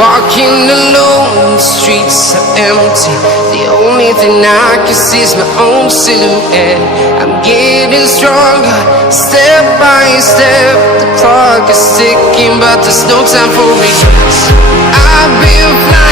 Walking alone, the streets are empty. The only thing I can see is my own silhouette. I'm getting stronger, step by step. The clock is ticking, but there's no time for regrets. I've been flying